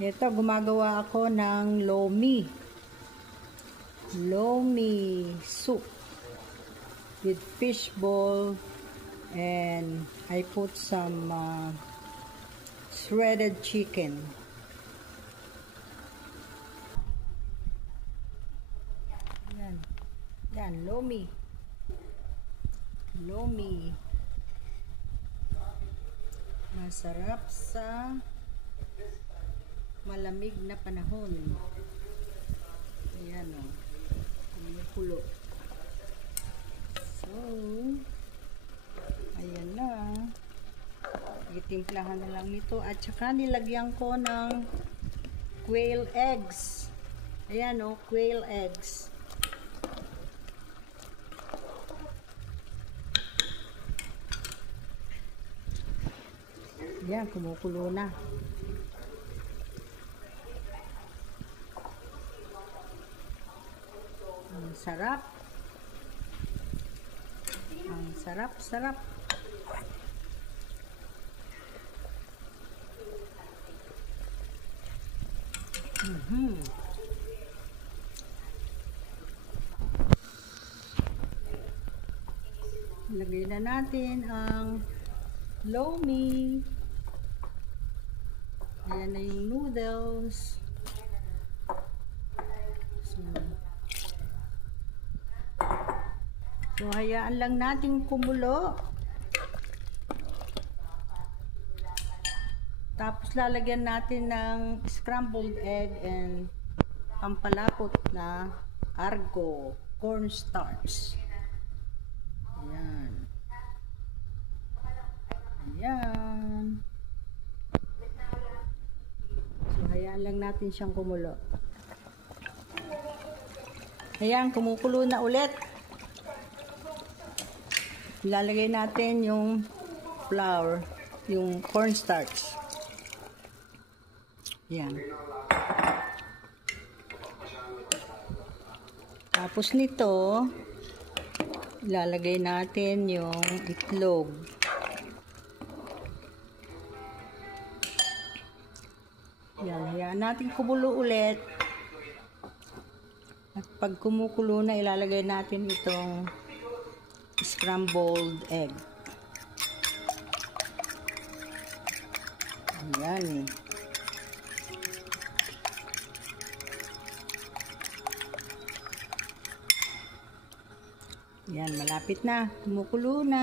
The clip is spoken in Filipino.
Ito, gumagawa ako ng lomi. Lomi soup with fishball, and I put some shredded chicken. Yan, lomi. Lomi. Masarap sa malamig na panahon. Ayan o. Kumukulo. So, ayan na. Itimplahan na lang nito. At saka nilagyan ko ng quail eggs. Ayan o, quail eggs. Ayan, kumukulo na. Ang sarap. Ang sarap-sarap. Lagay na natin ang lomi. Ayan na yung noodles. So, hayaan lang natin kumulo. Tapos, lalagyan natin ng scrambled egg and pampalapot na argo, cornstarch. Ayan. Ayan. So, hayaan lang natin siyang kumulo. Ayan, kumukulo na ulit. Ilalagay natin yung flour, yung cornstarch. Yan. Tapos nito, ilalagay natin yung itlog. Yan, hayaan natin kumulo ulit. At pag kumukulo na, ilalagay natin itong scrambled egg. Ayan. Yan, malapit na. Kumukulo na.